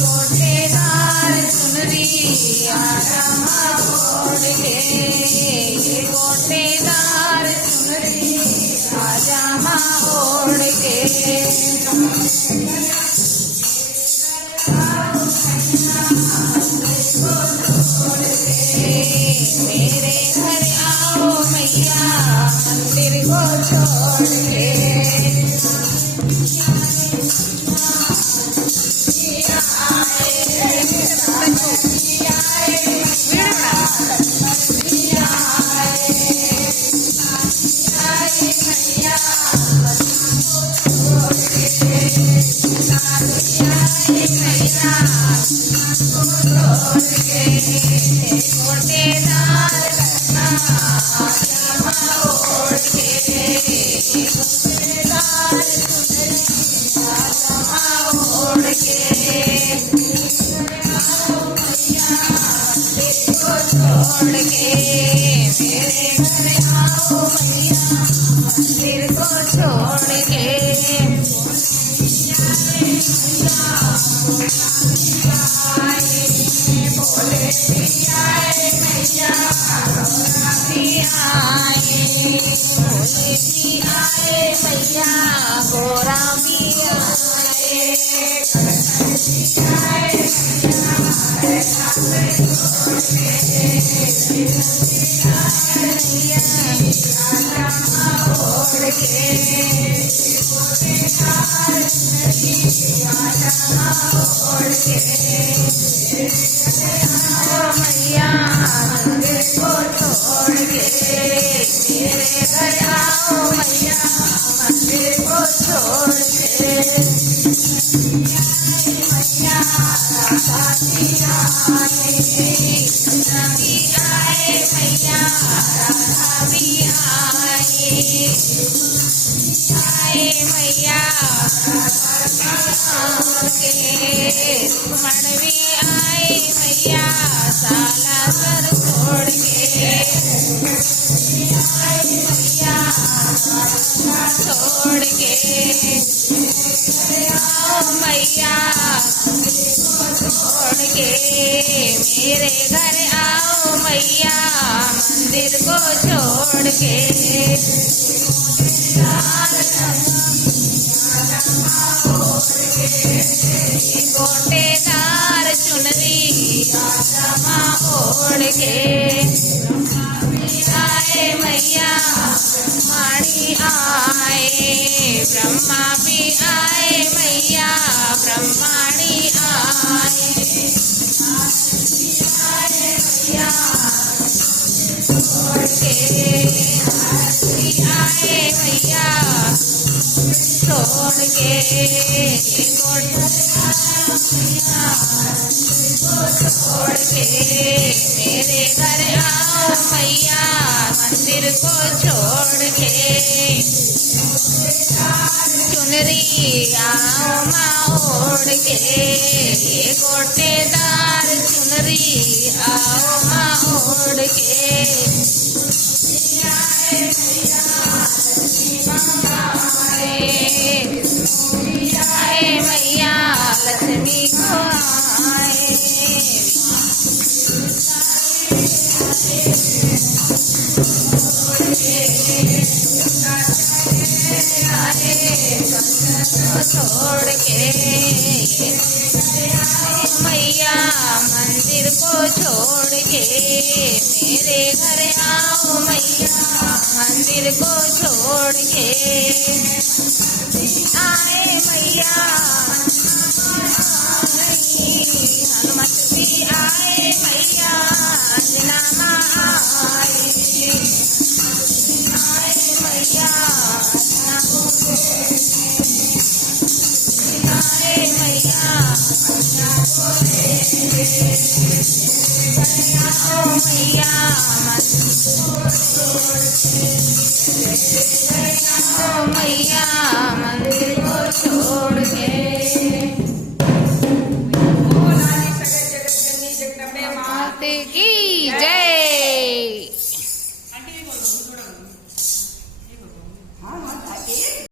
गोटेदार चुनरी आजामा ओढ़ के, गोटेदार चुनरी आजामा ओढ़ के। मेरे घर आओ मैया मंदिर को छोड़ के। मंदिर को छोड़ के गोरा भी मैया मंदिर को छोड़ के, मेरे घर आओ मैया मंदिर को छोड़ के। मैया राधा जी आए, कृष्ण भी आए मैया राधा भी आए मैया के। सुमन भी आए मैया साला सर छोड़ के, मैया छोड़ के आओ मैया छोड़ के। मेरे घर आओ मैया मंदिर को छोड़ के। गोटेदार चुनरी आजामा ओढ़ के आए मैया माणी आए, ब्रह्मा भी आए मैया ब्रह्माणी आए मैया छोड़ के। आए मैया छोड़ के, छोड़ के मेरे घर आओ मैया मंदिर को छोड़ के। चुनरी आओ माँ ओढ़ के, गोटेदार चुनरी आओ माँ ओढ़ के। आए मैया लक्ष्मी को आए, छोड़ के मैया मंदिर को छोड़ के। मेरे घर आओ मैया मंदिर को छोड़ के। आए मैया हनुमत भी आए मैया अंजना माँ आए मैया आए मैया मैया मैया मंदिर को छोड़ के। माता की जय।